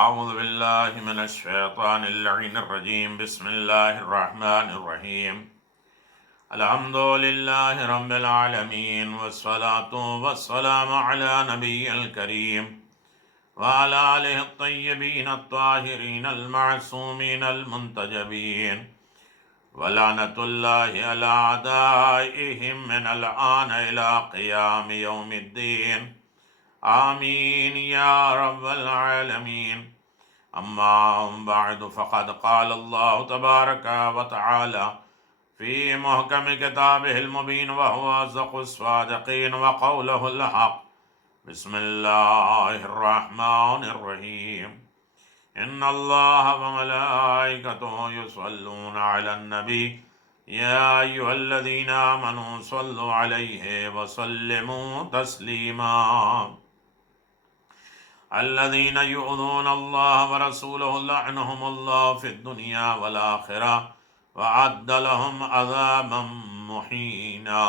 أعوذ بالله من الشيطان اللعين الرجيم. بسم الله الرحمن الرحيم. الحمد لله رب العالمين، والصلاة والسلام على نبي الكريم وعلى آله الطيبين الطاهرين المعصومين المنتجبين، ولعنة الله على أعدائهم من الآن إلى قيام يوم الدين. آمين يا رب العالمين. أما بعد، فقد قال الله تبارك وتعالى في محكم كتابه المبين وهو أصدق الصادقين وقوله الحق. بسم الله الرحمن الرحيم. إن الله وملائكته يصلون على النبي يا أيها الذين آمنوا صلوا عليه وسلموا تسليما. الذين يؤذون الله ورسوله لعنهم الله في الدنيا والآخرة وأعد لهم عذابا مهينا.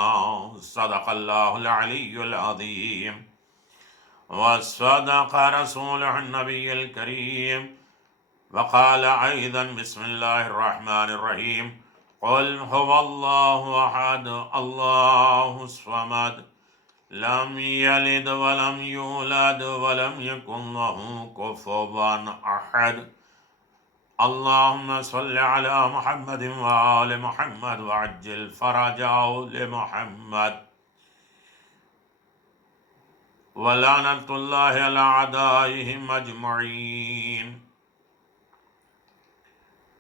صدق الله العلي العظيم وصدق رسوله النبي الكريم. وقال أيضا بسم الله الرحمن الرحيم: قل هو الله أحد الله الصمد لم يلد ولم يولد ولم يكن له كفوا أحد. اللهم صل على محمد وآل محمد وعجل فرجه لمحمد، ولعنة الله على أعدائهم أجمعين.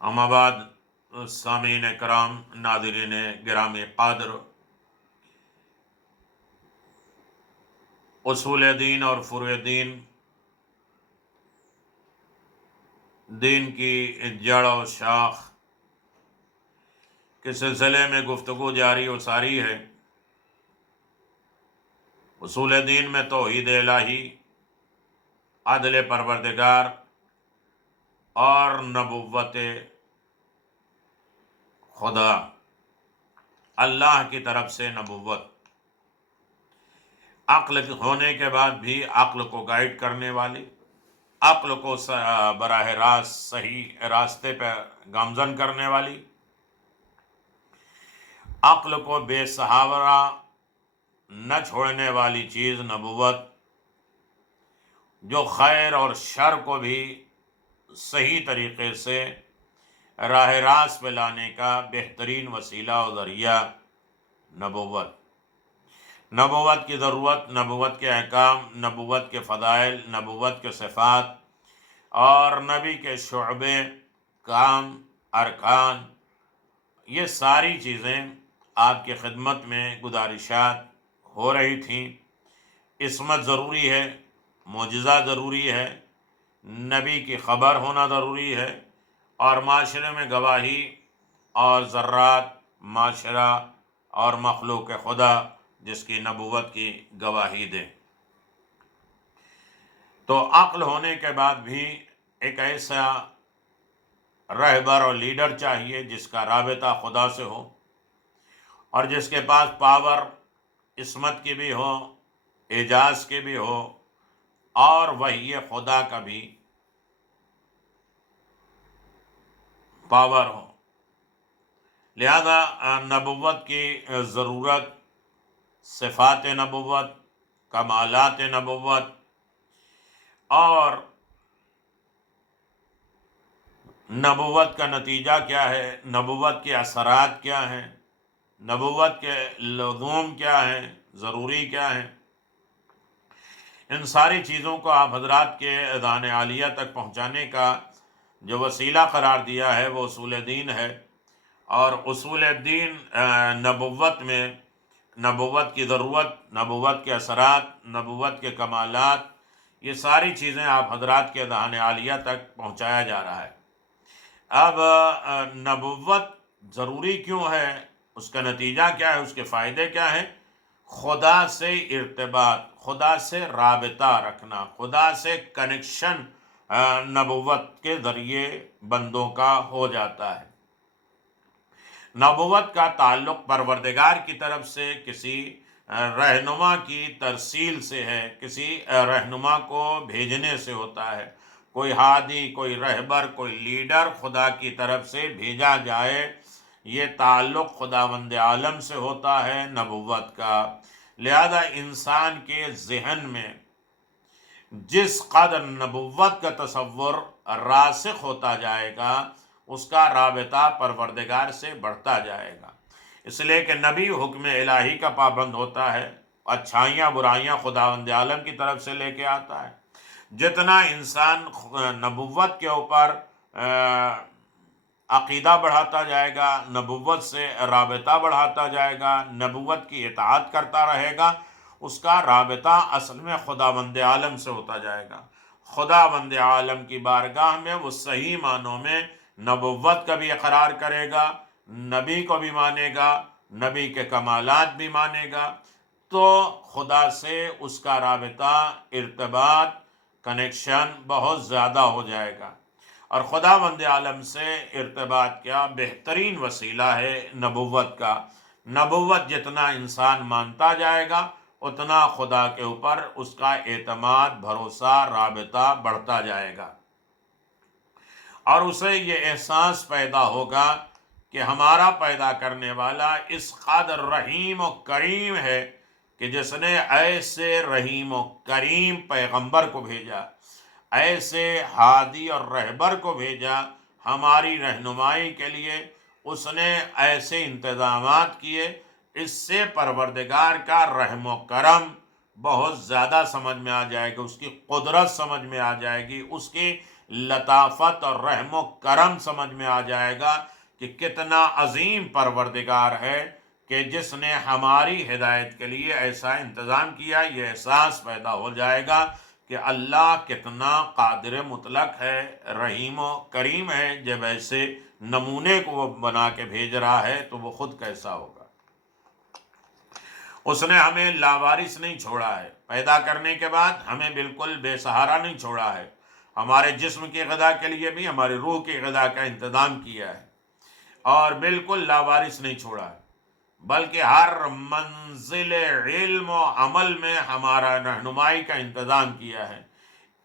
اما بعد، سامعین کرام، ناظرین گرامی قادر، اصول دین اور فروع دین، دین کی جڑ و شاخ کے سلسلے میں گفتگو جاری و ساری ہے۔ اصول دین میں توحید الہی، عدل پروردگار اور نبوت خدا، اللہ کی طرف سے نبوت، عقل ہونے کے بعد بھی عقل کو گائیڈ کرنے والی، عقل کو براہ راست صحیح راستے پہ گامزن کرنے والی، عقل کو بے سہارا نہ چھوڑنے والی چیز نبوت، جو خیر اور شر کو بھی صحیح طریقے سے راہ راست پہ لانے کا بہترین وسیلہ و ذریعہ نبوت۔ نبوت کی ضرورت، نبوت کے احکام، نبوت کے فضائل، نبوت کے صفات اور نبی کے شعبے، کام، ارکان، یہ ساری چیزیں آپ کی خدمت میں گزارشات ہو رہی تھیں۔ عصمت ضروری ہے، معجزہ ضروری ہے، نبی کی خبر ہونا ضروری ہے، اور معاشرے میں گواہی اور ذرات، معاشرہ اور مخلوق خدا جس کی نبوت کی گواہی دے۔ تو عقل ہونے کے بعد بھی ایک ایسا رہبر اور لیڈر چاہیے جس کا رابطہ خدا سے ہو، اور جس کے پاس پاور عصمت کی بھی ہو، اعجاز کی بھی ہو، اور وحی خدا کا بھی پاور ہو۔ لہذا نبوت کی ضرورت، صفات نبوت، کمالات نبوت، اور نبوت کا نتیجہ کیا ہے، نبوت کے اثرات کیا ہیں، نبوت کے لزوم کیا ہیں، ضروری کیا ہیں، ان ساری چیزوں کو آپ حضرات کے اذان عالیہ تک پہنچانے کا جو وسیلہ قرار دیا ہے وہ اصول دین ہے۔ اور اصول دین نبوت میں نبوت کی ضرورت، نبوت کے اثرات، نبوت کے کمالات، یہ ساری چیزیں آپ حضرات کے اذان عالیہ تک پہنچایا جا رہا ہے۔ اب نبوت ضروری کیوں ہے، اس کا نتیجہ کیا ہے، اس کے فائدے کیا ہیں؟ خدا سے ارتباط، خدا سے رابطہ رکھنا، خدا سے کنیکشن نبوت کے ذریعے بندوں کا ہو جاتا ہے۔ نبوت کا تعلق پروردگار کی طرف سے کسی رہنما کی ترسیل سے ہے، کسی رہنما کو بھیجنے سے ہوتا ہے۔ کوئی ہادی، کوئی رہبر، کوئی لیڈر خدا کی طرف سے بھیجا جائے، یہ تعلق خداوند عالم سے ہوتا ہے نبوت کا۔ لہذا انسان کے ذہن میں جس قدر نبوت کا تصور راسخ ہوتا جائے گا، اس کا رابطہ پروردگار سے بڑھتا جائے گا۔ اس لیے کہ نبی حکم الہی کا پابند ہوتا ہے، اچھائیاں برائیاں خداوند عالم کی طرف سے لے کے آتا ہے۔ جتنا انسان نبوت کے اوپر عقیدہ بڑھاتا جائے گا، نبوت سے رابطہ بڑھاتا جائے گا، نبوت کی اطاعت کرتا رہے گا، اس کا رابطہ اصل میں خداوند عالم سے ہوتا جائے گا۔ خداوند عالم کی بارگاہ میں وہ صحیح معنوں میں نبوت کا بھی اقرار کرے گا، نبی کو بھی مانے گا، نبی کے کمالات بھی مانے گا، تو خدا سے اس کا رابطہ، ارتباط، کنیکشن بہت زیادہ ہو جائے گا۔ اور خداوند عالم سے ارتباط کا بہترین وسیلہ ہے نبوت کا۔ نبوت جتنا انسان مانتا جائے گا، اتنا خدا کے اوپر اس کا اعتماد، بھروسہ، رابطہ بڑھتا جائے گا، اور اسے یہ احساس پیدا ہوگا کہ ہمارا پیدا کرنے والا اس قدر رحیم و کریم ہے کہ جس نے ایسے رحیم و کریم پیغمبر کو بھیجا، ایسے ہادی اور رہبر کو بھیجا ہماری رہنمائی کے لیے، اس نے ایسے انتظامات کیے، اس سے پروردگار کا رحم و کرم بہت زیادہ سمجھ میں آ جائے گی، اس کی قدرت سمجھ میں آ جائے گی، اس کی لطافت اور رحم و کرم سمجھ میں آ جائے گا کہ کتنا عظیم پروردگار ہے کہ جس نے ہماری ہدایت کے لیے ایسا انتظام کیا۔ یہ احساس پیدا ہو جائے گا کہ اللہ کتنا قادر مطلق ہے، رحیم و کریم ہے۔ جب ایسے نمونے کو وہ بنا کے بھیج رہا ہے تو وہ خود کیسا ہوگا۔ اس نے ہمیں لاوارث نہیں چھوڑا ہے، پیدا کرنے کے بعد ہمیں بالکل بے سہارا نہیں چھوڑا ہے، ہمارے جسم کی غذا کے لیے بھی ہماری روح کی غذا کا انتظام کیا ہے، اور بالکل لاوارث نہیں چھوڑا ہے، بلکہ ہر منزل علم و عمل میں ہمارا رہنمائی کا انتظام کیا ہے۔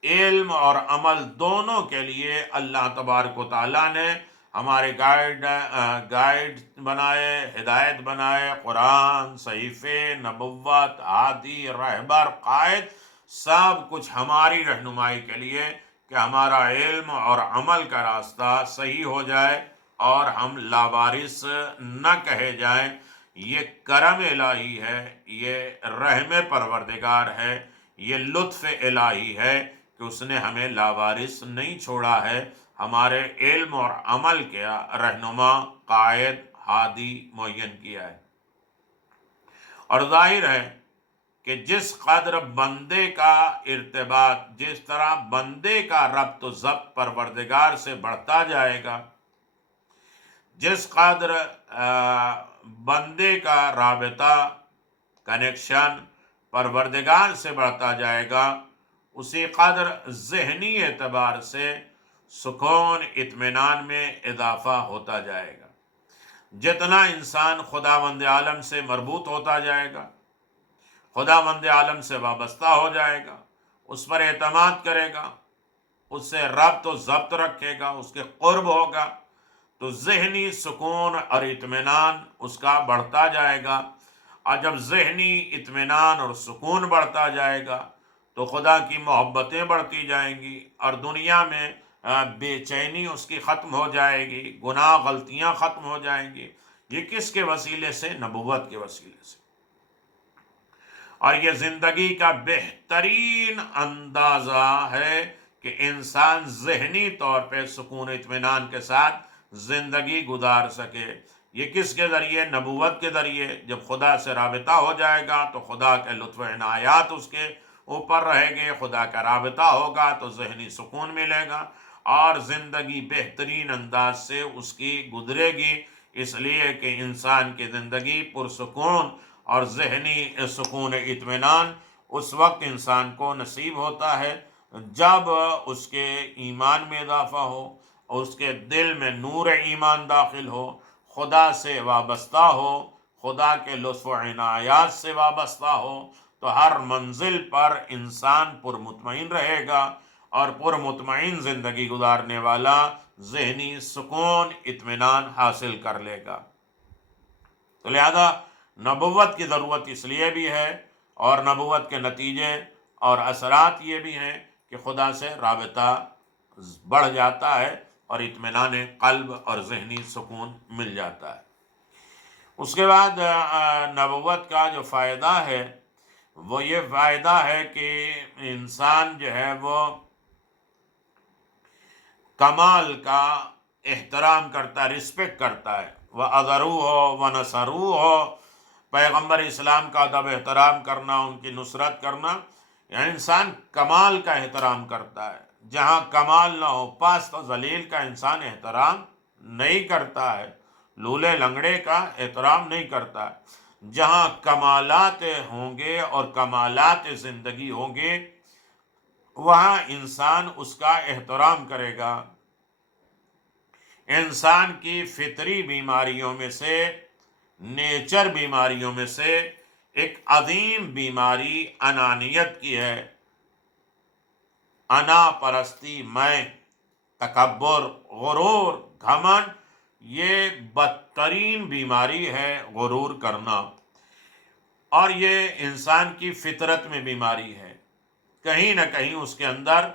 علم اور عمل دونوں کے لیے اللہ تبارک و تعالیٰ نے ہمارے گائیڈ بنائے، ہدایت بنائے، قرآن، صحیفے، نبوت، ہادی، رہبر، قائد، سب کچھ ہماری رہنمائی کے لیے کہ ہمارا علم اور عمل کا راستہ صحیح ہو جائے اور ہم لاوارث نہ کہے جائیں۔ یہ کرم الہی ہے، یہ رحم پروردگار ہے، یہ لطف الہی ہے کہ اس نے ہمیں لاوارث نہیں چھوڑا ہے، ہمارے علم اور عمل کا رہنما، قائد، ہادی معین کیا ہے۔ اور ظاہر ہے کہ جس قدر بندے کا ارتباط، جس طرح بندے کا ربط و ضبط پروردگار سے بڑھتا جائے گا، جس قدر بندے کا رابطہ، کنیکشن پروردگار سے بڑھتا جائے گا، اسی قدر ذہنی اعتبار سے سکون، اطمینان میں اضافہ ہوتا جائے گا۔ جتنا انسان خداوند عالم سے مربوط ہوتا جائے گا، خداوند عالم سے وابستہ ہو جائے گا، اس پر اعتماد کرے گا، اس سے ربط و ضبط رکھے گا، اس کے قرب ہوگا، تو ذہنی سکون اور اطمینان اس کا بڑھتا جائے گا۔ اور جب ذہنی اطمینان اور سکون بڑھتا جائے گا تو خدا کی محبتیں بڑھتی جائیں گی، اور دنیا میں بے چینی اس کی ختم ہو جائے گی، گناہ غلطیاں ختم ہو جائیں گی۔ یہ کس کے وسیلے سے؟ نبوت کے وسیلے سے۔ اور یہ زندگی کا بہترین اندازہ ہے کہ انسان ذہنی طور پہ سکون اطمینان کے ساتھ زندگی گزار سکے۔ یہ کس کے ذریعے؟ نبوت کے ذریعے۔ جب خدا سے رابطہ ہو جائے گا تو خدا کے لطف عنایات اس کے اوپر رہے گے، خدا کا رابطہ ہوگا تو ذہنی سکون ملے گا، اور زندگی بہترین انداز سے اس کی گزرے گی، اس لیے کہ انسان کی زندگی پرسکون اور ذہنی سکون اطمینان اس وقت انسان کو نصیب ہوتا ہے جب اس کے ایمان میں اضافہ ہو، اور اس کے دل میں نور ایمان داخل ہو، خدا سے وابستہ ہو، خدا کے لطف و عنایات سے وابستہ ہو، تو ہر منزل پر انسان پرمطمئن رہے گا اور پرمطمئن زندگی گزارنے والا ذہنی سکون اطمینان حاصل کر لے گا۔ تو لہذا نبوت کی ضرورت اس لیے بھی ہے، اور نبوت کے نتیجے اور اثرات یہ بھی ہیں کہ خدا سے رابطہ بڑھ جاتا ہے اور اطمینان قلب اور ذہنی سکون مل جاتا ہے۔ اس کے بعد نبوت کا جو فائدہ ہے وہ یہ فائدہ ہے کہ انسان جو ہے وہ کمال کا احترام کرتا، رسپیکٹ کرتا ہے۔ وَعَذَرُوهُ وَنَصَرُوهُ، پیغمبر اسلام کا ادب احترام کرنا، ان کی نصرت کرنا، یعنی انسان کمال کا احترام کرتا ہے۔ جہاں کمال نہ ہو، پست و ذلیل کا انسان احترام نہیں کرتا ہے، لولے لنگڑے کا احترام نہیں کرتا ہے۔ جہاں کمالات ہوں گے اور کمالات زندگی ہوں گے، وہاں انسان اس کا احترام کرے گا۔ انسان کی فطری بیماریوں میں سے، نیچر بیماریوں میں سے ایک عظیم بیماری انانیت کی ہے۔ انا پرستی، میں، تکبر، غرور، گھمنڈ، یہ بدترین بیماری ہے، غرور کرنا، اور یہ انسان کی فطرت میں بیماری ہے۔ کہیں نہ کہیں اس کے اندر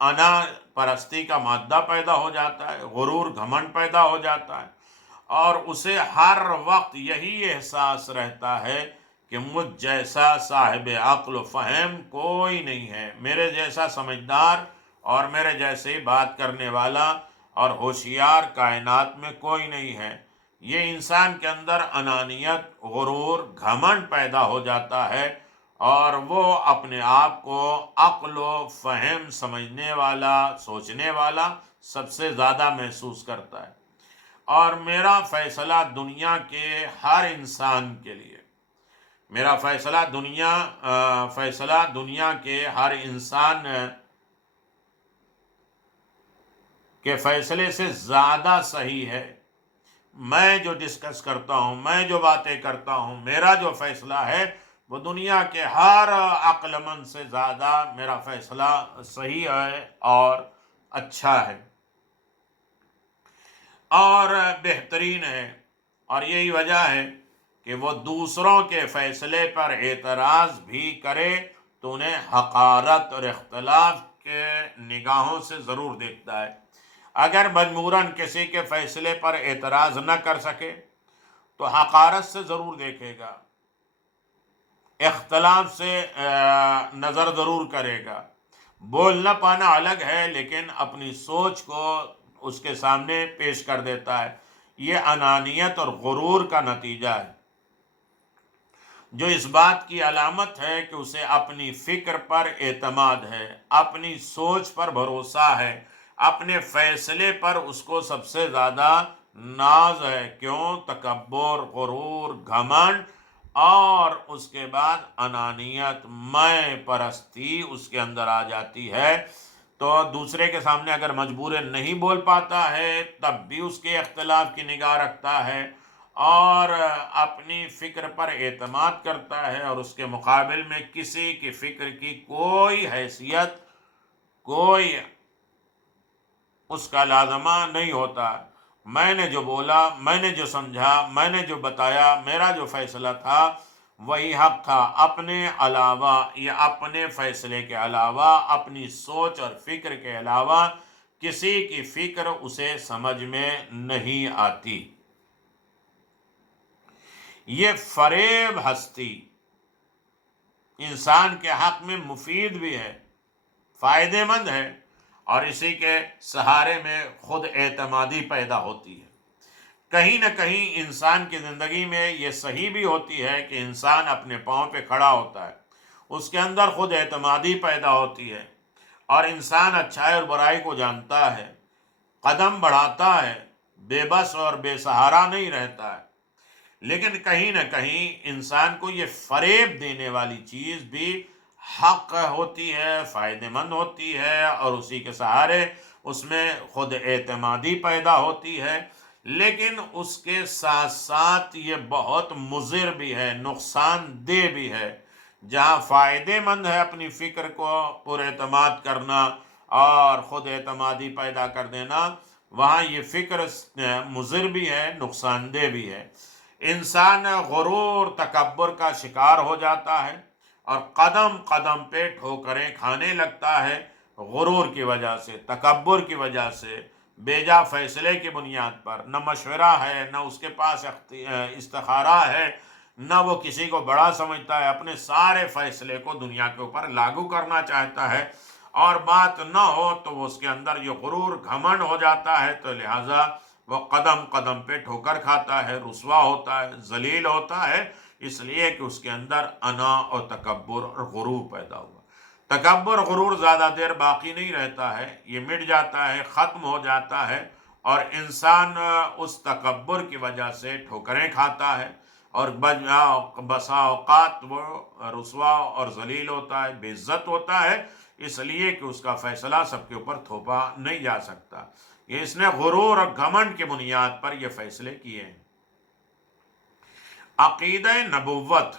انا پرستی کا مادہ پیدا ہو جاتا ہے، غرور، گھمنڈ پیدا ہو جاتا ہے، اور اسے ہر وقت یہی احساس رہتا ہے کہ مجھ جیسا صاحب عقل و فہم کوئی نہیں ہے، میرے جیسا سمجھدار اور میرے جیسے بات کرنے والا اور ہوشیار کائنات میں کوئی نہیں ہے۔ یہ انسان کے اندر انانیت، غرور، گھمنڈ پیدا ہو جاتا ہے، اور وہ اپنے آپ کو عقل و فہم سمجھنے والا، سوچنے والا سب سے زیادہ محسوس کرتا ہے۔ اور میرا فیصلہ دنیا کے ہر انسان کے لیے، میرا فیصلہ دنیا کے ہر انسان کے فیصلے سے زیادہ صحیح ہے۔ میں جو ڈسکس کرتا ہوں، میں جو باتیں کرتا ہوں، میرا جو فیصلہ ہے وہ دنیا کے ہر عقل مند سے زیادہ میرا فیصلہ صحیح ہے اور اچھا ہے اور بہترین ہے۔ اور یہی وجہ ہے کہ وہ دوسروں کے فیصلے پر اعتراض بھی کرے تو انہیں حقارت اور اختلاف کے نگاہوں سے ضرور دیکھتا ہے۔ اگر مجبوراً کسی کے فیصلے پر اعتراض نہ کر سکے تو حقارت سے ضرور دیکھے گا، اختلاف سے نظر ضرور کرے گا۔ بول نہ پانا الگ ہے، لیکن اپنی سوچ کو اس کے سامنے پیش کر دیتا ہے۔ یہ انانیت اور غرور کا نتیجہ ہے، جو اس بات کی علامت ہے کہ اسے اپنی فکر پر اعتماد ہے، اپنی سوچ پر بھروسہ ہے، اپنے فیصلے پر اس کو سب سے زیادہ ناز ہے۔ کیوں؟ تکبر، غرور، گھمنڈ، اور اس کے بعد انانیت، میں پرستی اس کے اندر آ جاتی ہے۔ تو دوسرے کے سامنے اگر مجبور نہیں بول پاتا ہے تب بھی اس کے اختلاف کی نگاہ رکھتا ہے اور اپنی فکر پر اعتماد کرتا ہے، اور اس کے مقابل میں کسی کی فکر کی کوئی حیثیت، کوئی اس کا لازمہ نہیں ہوتا۔ میں نے جو بولا، میں نے جو سمجھا، میں نے جو بتایا، میرا جو فیصلہ تھا وہی حق تھا۔ اپنے علاوہ یا اپنے فیصلے کے علاوہ، اپنی سوچ اور فکر کے علاوہ کسی کی فکر اسے سمجھ میں نہیں آتی۔ یہ فریب ہستی انسان کے حق میں مفید بھی ہے، فائدہ مند ہے، اور اسی کے سہارے میں خود اعتمادی پیدا ہوتی ہے۔ کہیں نہ کہیں انسان کی زندگی میں یہ صحیح بھی ہوتی ہے کہ انسان اپنے پاؤں پہ کھڑا ہوتا ہے، اس کے اندر خود اعتمادی پیدا ہوتی ہے، اور انسان اچھائی اور برائی کو جانتا ہے، قدم بڑھاتا ہے، بے بس اور بے سہارا نہیں رہتا ہے۔ لیکن کہیں نہ کہیں انسان کو یہ فریب دینے والی چیز بھی حق ہوتی ہے، فائدہ مند ہوتی ہے، اور اسی کے سہارے اس میں خود اعتمادی پیدا ہوتی ہے۔ لیکن اس کے ساتھ ساتھ یہ بہت مضر بھی ہے، نقصان دہ بھی ہے۔ جہاں فائدہ مند ہے اپنی فکر کو پر اعتماد کرنا، اور خود اعتمادی پیدا کر دینا، وہاں یہ فکر مضر بھی ہے، نقصان دہ بھی ہے۔ انسان غرور تکبر کا شکار ہو جاتا ہے اور قدم قدم پہ ٹھوکریں کھانے لگتا ہے، غرور کی وجہ سے، تکبر کی وجہ سے، بیجا فیصلے کی بنیاد پر، نہ مشورہ ہے، نہ اس کے پاس استخارہ ہے، نہ وہ کسی کو بڑا سمجھتا ہے، اپنے سارے فیصلے کو دنیا کے اوپر لاگو کرنا چاہتا ہے، اور بات نہ ہو تو وہ اس کے اندر یہ غرور گھمنڈ ہو جاتا ہے، تو لہٰذا وہ قدم قدم پہ ٹھوکر کھاتا ہے، رسوا ہوتا ہے، ذلیل ہوتا ہے، اس لیے کہ اس کے اندر انا اور تکبر اور غرور پیدا ہوا۔ تکبر غرور زیادہ دیر باقی نہیں رہتا ہے، یہ مٹ جاتا ہے، ختم ہو جاتا ہے، اور انسان اس تکبر کی وجہ سے ٹھوکریں کھاتا ہے، اور بسا اوقات وہ رسوا اور ذلیل ہوتا ہے، بے عزت ہوتا ہے، اس لیے کہ اس کا فیصلہ سب کے اوپر تھوپا نہیں جا سکتا۔ یہ اس نے غرور اور گھمنڈ کی بنیاد پر یہ فیصلے کیے ہیں۔ عقیدہ نبوت،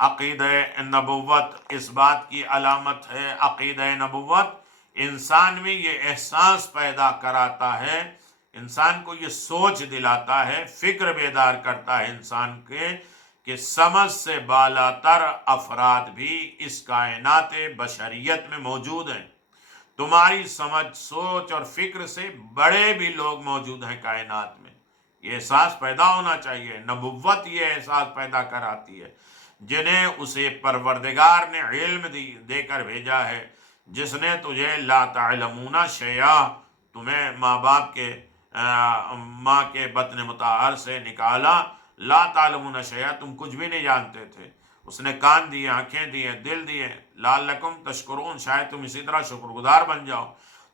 عقیدہ نبوت اس بات کی علامت ہے، عقیدہ نبوت انسان میں یہ احساس پیدا کراتا ہے، انسان کو یہ سوچ دلاتا ہے، فکر بیدار کرتا ہے انسان کے، کہ سمجھ سے بالا تر افراد بھی اس کائنات بشریت میں موجود ہیں۔ تمہاری سمجھ، سوچ اور فکر سے بڑے بھی لوگ موجود ہیں کائنات میں، یہ احساس پیدا ہونا چاہیے۔ نبوت یہ احساس پیدا کراتی ہے، جنہیں اسے پروردگار نے علم دے کر بھیجا ہے، جس نے تجھے لا تعلمون شیئا، تمہیں ماں کے بطن مطہر سے نکالا، لا تعلمون شیئا، تم کچھ بھی نہیں جانتے تھے، اس نے کان دیے، آنکھیں دیے، دل دیے، لعلکم تشکرون، شاید تم اسی طرح شکر گزار بن جاؤ۔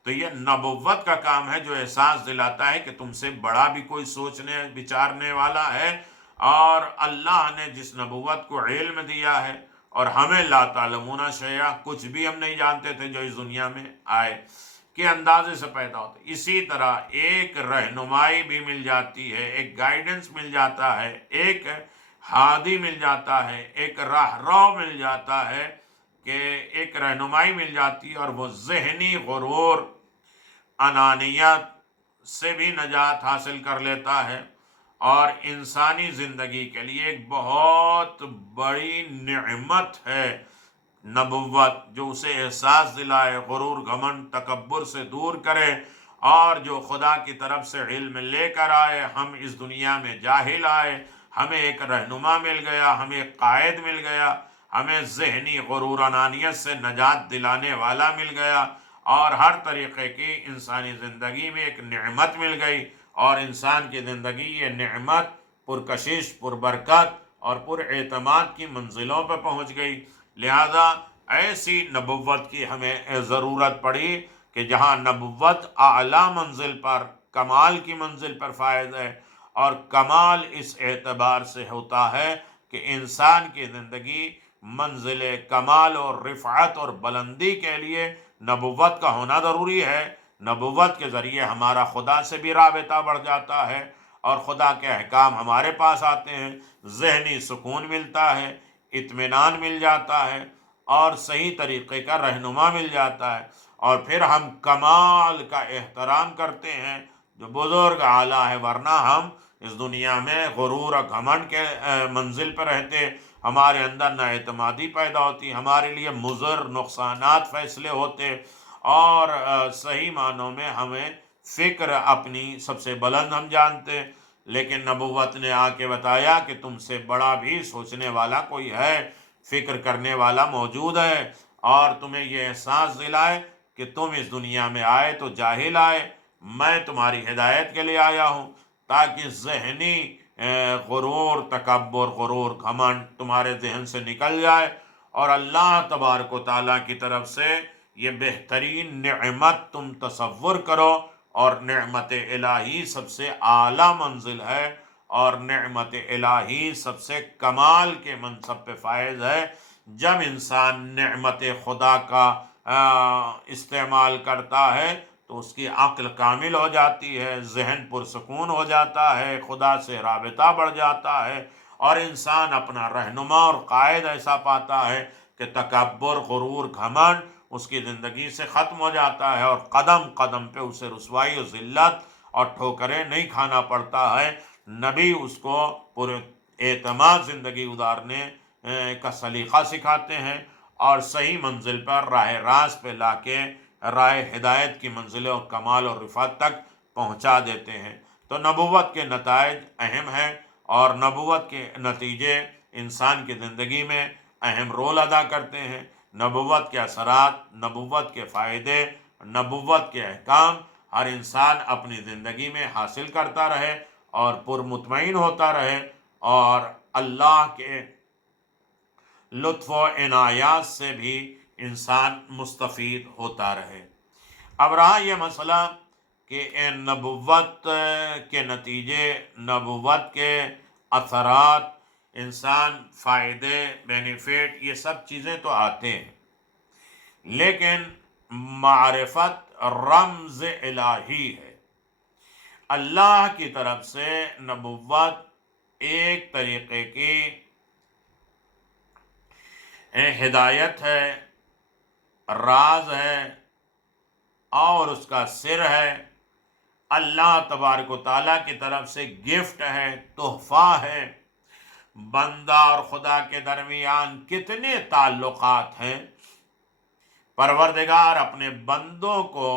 تو یہ نبوت کا کام ہے، جو احساس دلاتا ہے کہ تم سے بڑا بھی کوئی سوچنے بچارنے والا ہے، اور اللہ نے جس نبوت کو علم دیا ہے، اور ہمیں لا تعلمون شیئا، کچھ بھی ہم نہیں جانتے تھے جو اس دنیا میں آئے، کے اندازے سے پیدا ہوتا ہے۔ اسی طرح ایک رہنمائی بھی مل جاتی ہے، ایک گائیڈنس مل جاتا ہے، ایک ہادی مل جاتا ہے، ایک راہرو مل جاتا ہے، کہ ایک رہنمائی مل جاتی ہے، اور وہ ذہنی غرور، انانیت سے بھی نجات حاصل کر لیتا ہے، اور انسانی زندگی کے لیے ایک بہت بڑی نعمت ہے نبوت، جو اسے احساس دلائے، غرور گھمنڈ تکبر سے دور کرے، اور جو خدا کی طرف سے علم لے کر آئے، ہم اس دنیا میں جاہل آئے، ہمیں ایک رہنما مل گیا، ہمیں ایک قائد مل گیا، ہمیں ذہنی غرور انانیت سے نجات دلانے والا مل گیا، اور ہر طریقے کی انسانی زندگی میں ایک نعمت مل گئی، اور انسان کی زندگی یہ نعمت پرکشش، پربرکت اور پر اعتماد کی منزلوں پہ پہنچ گئی۔ لہذا ایسی نبوت کی ہمیں ضرورت پڑی کہ جہاں نبوت اعلیٰ منزل پر، کمال کی منزل پر فائز ہے، اور کمال اس اعتبار سے ہوتا ہے کہ انسان کی زندگی منزل کمال اور رفعت اور بلندی کے لیے نبوت کا ہونا ضروری ہے۔ نبوت کے ذریعے ہمارا خدا سے بھی رابطہ بڑھ جاتا ہے، اور خدا کے احکام ہمارے پاس آتے ہیں، ذہنی سکون ملتا ہے، اطمینان مل جاتا ہے، اور صحیح طریقے کا رہنما مل جاتا ہے، اور پھر ہم کمال کا احترام کرتے ہیں جو بزرگ اعلیٰ ہے، ورنہ ہم اس دنیا میں غرور اور گھمنڈ کے منزل پر رہتے، ہمارے اندر نہ اعتمادی پیدا ہوتی، ہمارے لیے مضر نقصانات فیصلے ہوتے، اور صحیح معنوں میں ہمیں فکر اپنی سب سے بلند ہم جانتے، لیکن نبوت نے آ کے بتایا کہ تم سے بڑا بھی سوچنے والا کوئی ہے، فکر کرنے والا موجود ہے، اور تمہیں یہ احساس دلائے کہ تم اس دنیا میں آئے تو جاہل آئے، میں تمہاری ہدایت کے لیے آیا ہوں، تاکہ ذہنی غرور تکبر، غرور گھمنڈ تمہارے ذہن سے نکل جائے، اور اللہ تبارک و تعالیٰ کی طرف سے یہ بہترین نعمت تم تصور کرو، اور نعمت الہی سب سے اعلیٰ منزل ہے، اور نعمت الہی سب سے کمال کے منصب پہ فائز ہے۔ جب انسان نعمت خدا کا استعمال کرتا ہے تو اس کی عقل کامل ہو جاتی ہے، ذہن پرسکون ہو جاتا ہے، خدا سے رابطہ بڑھ جاتا ہے، اور انسان اپنا رہنما اور قائد ایسا پاتا ہے کہ تکبر، غرور، گھمنڈ اس کی زندگی سے ختم ہو جاتا ہے اور قدم قدم پہ اسے رسوائی و ذلت اور ٹھوکریں نہیں کھانا پڑتا ہے۔ نبی اس کو پورے اعتماد زندگی گزارنے کا سلیقہ سکھاتے ہیں اور صحیح منزل پر راہ راست پہ لا کے راہ ہدایت کی منزل اور کمال اور رفعت تک پہنچا دیتے ہیں۔ تو نبوت کے نتائج اہم ہیں اور نبوت کے نتیجے انسان کی زندگی میں اہم رول ادا کرتے ہیں۔ نبوت کے اثرات، نبوت کے فائدے، نبوت کے احکام ہر انسان اپنی زندگی میں حاصل کرتا رہے اور پرمطمئن ہوتا رہے اور اللہ کے لطف و عنایات سے بھی انسان مستفید ہوتا رہے۔ اب رہا یہ مسئلہ کہ نبوت کے نتیجے، نبوت کے اثرات، انسان فائدے، بینیفٹ، یہ سب چیزیں تو آتے ہیں، لیکن معرفت رمز الہی ہے۔ اللہ کی طرف سے نبوت ایک طریقے کی ہدایت ہے، راز ہے اور اس کا سر ہے۔ اللہ تبارک و تعالیٰ کی طرف سے گفٹ ہے، تحفہ ہے۔ بندہ اور خدا کے درمیان کتنے تعلقات ہیں، پروردگار اپنے بندوں کو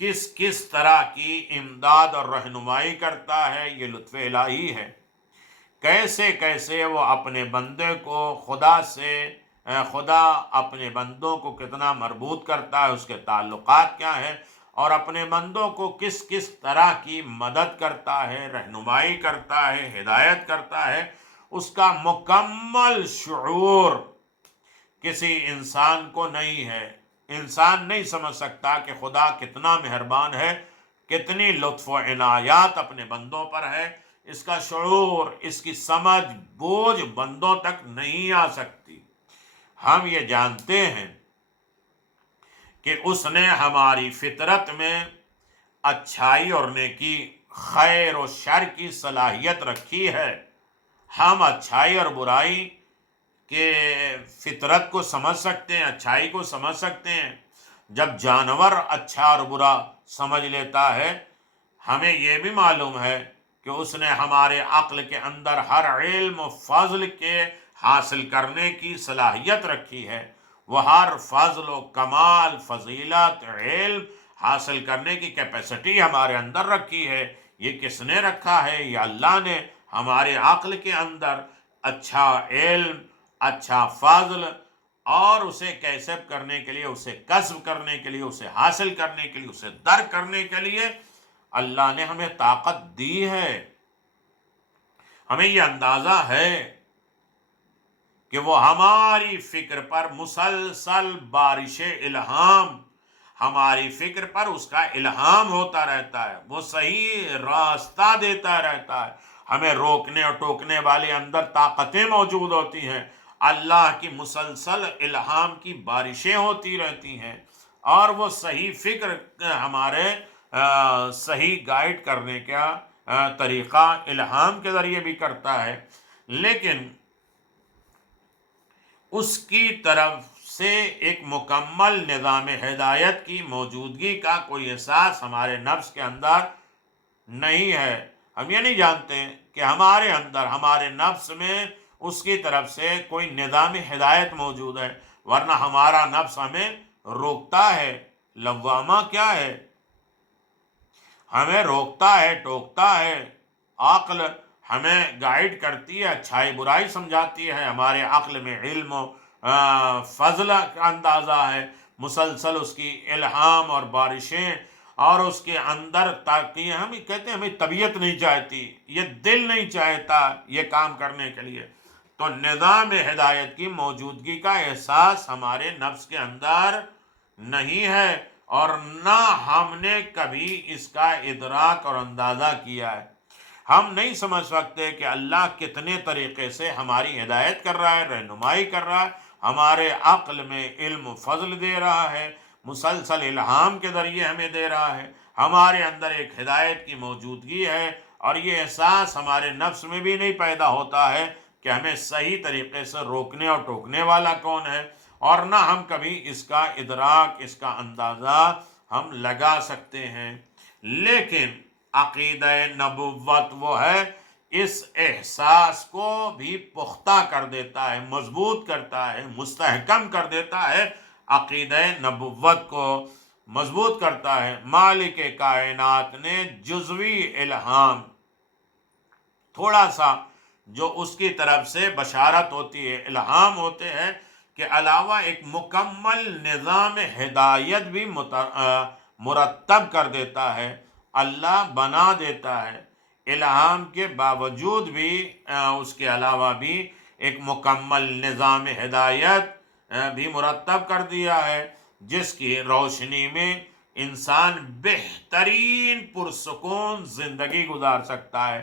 کس کس طرح کی امداد اور رہنمائی کرتا ہے، یہ لطف الہی ہے۔ کیسے کیسے وہ اپنے بندے کو خدا اپنے بندوں کو کتنا مربوط کرتا ہے، اس کے تعلقات کیا ہیں، اور اپنے بندوں کو کس کس طرح کی مدد کرتا ہے، رہنمائی کرتا ہے، ہدایت کرتا ہے، اس کا مکمل شعور کسی انسان کو نہیں ہے۔ انسان نہیں سمجھ سکتا کہ خدا کتنا مہربان ہے، کتنی لطف و عنایات اپنے بندوں پر ہے۔ اس کا شعور، اس کی سمجھ بوجھ بندوں تک نہیں آ سکتی۔ ہم یہ جانتے ہیں کہ اس نے ہماری فطرت میں اچھائی اور نیکی، خیر و شر کی صلاحیت رکھی ہے۔ ہم اچھائی اور برائی کہ فطرت کو سمجھ سکتے ہیں، اچھائی کو سمجھ سکتے ہیں۔ جب جانور اچھا اور برا سمجھ لیتا ہے، ہمیں یہ بھی معلوم ہے کہ اس نے ہمارے عقل کے اندر ہر علم و فضل کے حاصل کرنے کی صلاحیت رکھی ہے۔ وہ ہر فضل و کمال، فضیلت، علم حاصل کرنے کی کیپیسٹی ہمارے اندر رکھی ہے۔ یہ کس نے رکھا ہے؟ یہ اللہ نے ہمارے عقل کے اندر اچھا علم، اچھا فضل اور اسے کسب کرنے کے لیے، اسے کسب کرنے کے لیے، اسے حاصل کرنے کے لیے، اسے درک کرنے کے لیے اللہ نے ہمیں طاقت دی ہے۔ ہمیں یہ اندازہ ہے کہ وہ ہماری فکر پر مسلسل بارش الہام، ہماری فکر پر اس کا الہام ہوتا رہتا ہے، وہ صحیح راستہ دیتا رہتا ہے۔ ہمیں روکنے اور ٹوکنے والے اندر طاقتیں موجود ہوتی ہیں، اللہ کی مسلسل الہام کی بارشیں ہوتی رہتی ہیں اور وہ صحیح فکر ہمارے صحیح گائیڈ کرنے کا طریقہ الہام کے ذریعے بھی کرتا ہے، لیکن اس کی طرف سے ایک مکمل نظام ہدایت کی موجودگی کا کوئی احساس ہمارے نفس کے اندر نہیں ہے۔ ہم یہ نہیں جانتے کہ ہمارے اندر، ہمارے نفس میں اس کی طرف سے کوئی نظام ہدایت موجود ہے، ورنہ ہمارا نفس ہمیں روکتا ہے۔ لوامہ کیا ہے؟ ہمیں روکتا ہے، ٹوکتا ہے۔ عقل ہمیں گائیڈ کرتی ہے، اچھائی برائی سمجھاتی ہے، ہمارے عقل میں علم و فضل کا اندازہ ہے، مسلسل اس کی الہام اور بارشیں اور اس کے اندر، تاکہ ہم کہتے ہیں ہمیں طبیعت نہیں چاہتی، یہ دل نہیں چاہتا یہ کام کرنے کے لیے۔ تو نظام ہدایت کی موجودگی کا احساس ہمارے نفس کے اندر نہیں ہے اور نہ ہم نے کبھی اس کا ادراک اور اندازہ کیا ہے۔ ہم نہیں سمجھ سکتے کہ اللہ کتنے طریقے سے ہماری ہدایت کر رہا ہے، رہنمائی کر رہا ہے، ہمارے عقل میں علم و فضل دے رہا ہے، مسلسل الہام کے ذریعے ہمیں دے رہا ہے، ہمارے اندر ایک ہدایت کی موجودگی ہے، اور یہ احساس ہمارے نفس میں بھی نہیں پیدا ہوتا ہے کہ ہمیں صحیح طریقے سے روکنے اور ٹوکنے والا کون ہے اور نہ ہم کبھی اس کا ادراک، اس کا اندازہ ہم لگا سکتے ہیں۔ لیکن عقیدہ نبوت وہ ہے، اس احساس کو بھی پختہ کر دیتا ہے، مضبوط کرتا ہے، مستحکم کر دیتا ہے، عقیدہ نبوت کو مضبوط کرتا ہے۔ مالک کائنات نے جزوی الہام، تھوڑا سا جو اس کی طرف سے بشارت ہوتی ہے، الہام ہوتے ہیں، کہ علاوہ ایک مکمل نظام ہدایت بھی مرتب کر دیتا ہے، اللہ بنا دیتا ہے۔ الہام کے باوجود بھی اس کے علاوہ بھی ایک مکمل نظام ہدایت بھی مرتب کر دیا ہے، جس کی روشنی میں انسان بہترین پرسکون زندگی گزار سکتا ہے۔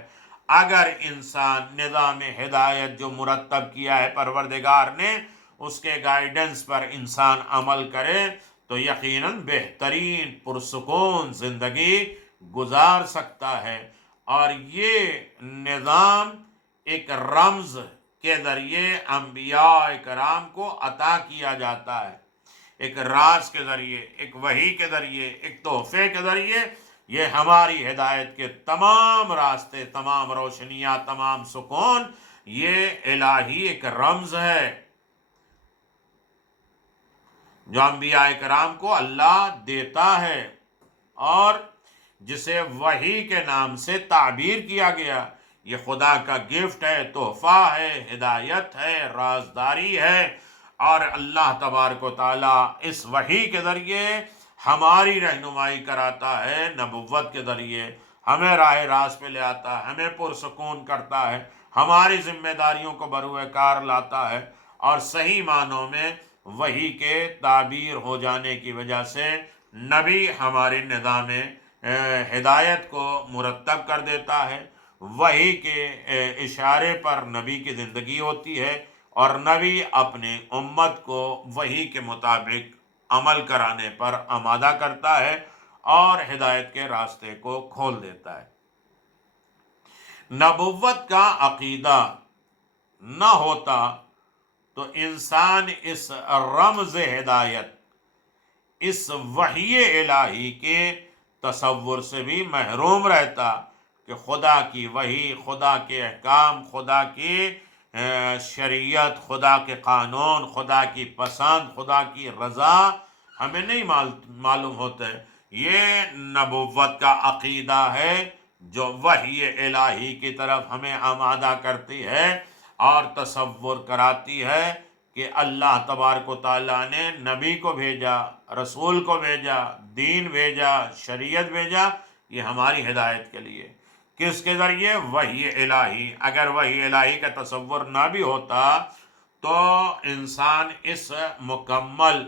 اگر انسان نظام ہدایت جو مرتب کیا ہے پروردگار نے، اس کے گائیڈنس پر انسان عمل کرے تو یقیناً بہترین پرسکون زندگی گزار سکتا ہے۔ اور یہ نظام ایک رمز کے ذریعے انبیاء کرام کو عطا کیا جاتا ہے، ایک راز کے ذریعے، ایک وحی کے ذریعے، ایک تحفے کے ذریعے۔ یہ ہماری ہدایت کے تمام راستے، تمام روشنیاں، تمام سکون، یہ الہی ایک رمز ہے جو انبیاء کرام کو اللہ دیتا ہے، اور جسے وحی کے نام سے تعبیر کیا گیا۔ یہ خدا کا گفٹ ہے، تحفہ ہے، ہدایت ہے، رازداری ہے، اور اللہ تبارک و تعالیٰ اس وحی کے ذریعے ہماری رہنمائی کراتا ہے، نبوت کے ذریعے ہمیں راہ راست پہ لے آتا ہے، ہمیں پرسکون کرتا ہے، ہماری ذمہ داریوں کو بروئے کار لاتا ہے، اور صحیح معنوں میں وحی کے تعبیر ہو جانے کی وجہ سے نبی ہمارے نظام ہدایت کو مرتب کر دیتا ہے۔ وحی کے اشارے پر نبی کی زندگی ہوتی ہے، اور نبی اپنے امت کو وحی کے مطابق عمل کرانے پر آمادہ کرتا ہے اور ہدایت کے راستے کو کھول دیتا ہے۔ نبوت کا عقیدہ نہ ہوتا تو انسان اس رمز ہدایت، اس وحی الہی کے تصور سے بھی محروم رہتا، کہ خدا کی وحی، خدا کے احکام، خدا کی شریعت، خدا کے قانون، خدا کی پسند، خدا کی رضا ہمیں نہیں معلوم ہوتا ہے۔ یہ نبوت کا عقیدہ ہے جو وحی الہی کی طرف ہمیں آمادہ کرتی ہے اور تصور کراتی ہے کہ اللہ تبارک و تعالیٰ نے نبی کو بھیجا، رسول کو بھیجا، دین بھیجا، شریعت بھیجا، یہ ہماری ہدایت کے لیے۔ کس کے ذریعے؟ وحی الہی۔ اگر وحی الہی کا تصور نہ بھی ہوتا تو انسان اس مکمل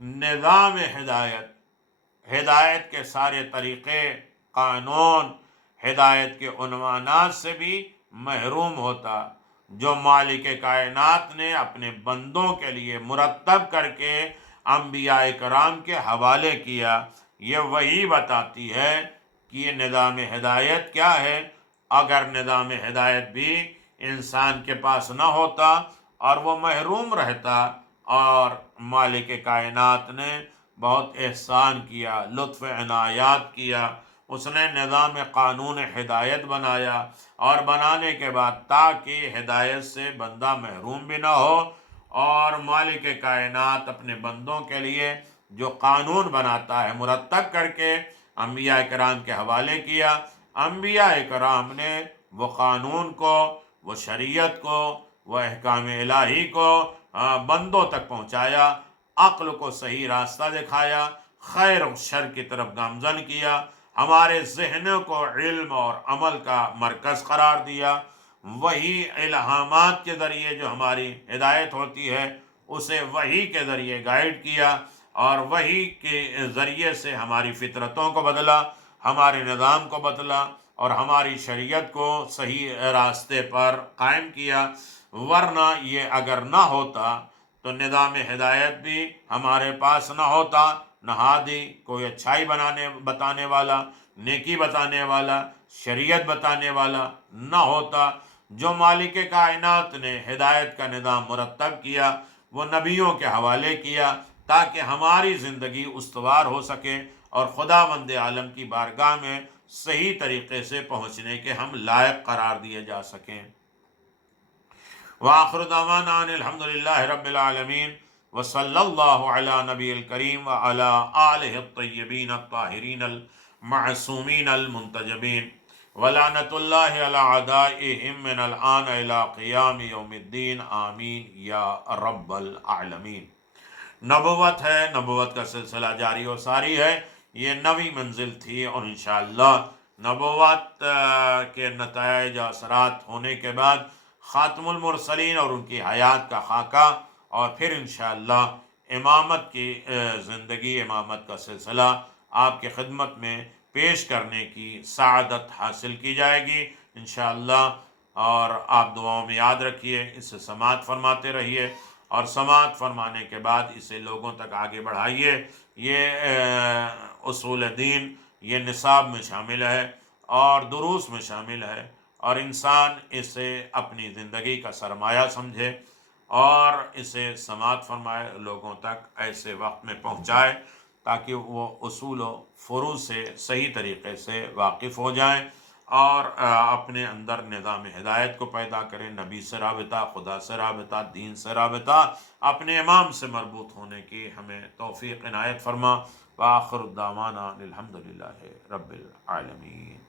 نظام ہدایت، ہدایت کے سارے طریقے، قانون، ہدایت کے عنوانات سے بھی محروم ہوتا، جو مالک کائنات نے اپنے بندوں کے لیے مرتب کر کے انبیاء کرام کے حوالے کیا۔ یہ وہی بتاتی ہے کہ یہ نظام ہدایت کیا ہے۔ اگر نظام ہدایت بھی انسان کے پاس نہ ہوتا اور وہ محروم رہتا، اور مالک کائنات نے بہت احسان کیا، لطف عنایات کیا، اس نے نظام قانون ہدایت بنایا، اور بنانے کے بعد تاکہ ہدایت سے بندہ محروم بھی نہ ہو، اور مالک کائنات اپنے بندوں کے لیے جو قانون بناتا ہے مرتب کر کے انبیاء کرام کے حوالے کیا۔ انبیاء کرام نے وہ قانون کو، وہ شریعت کو، وہ احکام الہی کو بندوں تک پہنچایا، عقل کو صحیح راستہ دکھایا، خیر و شر کی طرف گامزن کیا، ہمارے ذہنوں کو علم اور عمل کا مرکز قرار دیا۔ وہی الہامات کے ذریعے جو ہماری ہدایت ہوتی ہے، اسے وحی کے ذریعے گائیڈ کیا، اور وحی کے ذریعے سے ہماری فطرتوں کو بدلا، ہمارے نظام کو بدلا، اور ہماری شریعت کو صحیح راستے پر قائم کیا۔ ورنہ یہ اگر نہ ہوتا تو نظام ہدایت بھی ہمارے پاس نہ ہوتا، نہ ہادی، کوئی اچھائی بتانے والا، نیکی بتانے والا، شریعت بتانے والا نہ ہوتا۔ جو مالک کائنات نے ہدایت کا نظام مرتب کیا، وہ نبیوں کے حوالے کیا تاکہ ہماری زندگی استوار ہو سکے اور خداوند عالم کی بارگاہ میں صحیح طریقے سے پہنچنے کے ہم لائق قرار دیے جا سکیں۔ وآخر دعوانا ان الحمد للہ رب العالمین وصلی اللہ علی نبی الکریم وعلی آلہ الطیبین الطاہرین المعصومین المنتجبین ولعنت اللہ علی اعدائہم من الآن الی قیام یوم الدین آمین یا رب العالمین۔ نبوت ہے، نبوت کا سلسلہ جاری و ساری ہے، یہ نویں منزل تھی، اور انشاءاللہ نبوت کے نتائج و اثرات ہونے کے بعد خاتم المرسلین اور ان کی حیات کا خاکہ، اور پھر انشاءاللہ امامت کی زندگی، امامت کا سلسلہ آپ کی خدمت میں پیش کرنے کی سعادت حاصل کی جائے گی انشاءاللہ۔ اور آپ دعاؤں میں یاد رکھیے، اسے سماعت فرماتے رہیے، اور سماعت فرمانے کے بعد اسے لوگوں تک آگے بڑھائیے۔ یہ اصول دین یہ نصاب میں شامل ہے اور دروس میں شامل ہے، اور انسان اسے اپنی زندگی کا سرمایہ سمجھے اور اسے سماعت فرمائے، لوگوں تک ایسے وقت میں پہنچائے تاکہ وہ اصول و فروع سے صحیح طریقے سے واقف ہو جائیں، اور اپنے اندر نظام ہدایت کو پیدا کریں، نبی سے رابطہ، خدا سے رابطہ، دین سے رابطہ، اپنے امام سے مربوط ہونے کی ہمیں توفیق عنایت فرما۔ وآخر دعوانا الحمد للہ رب العالمین۔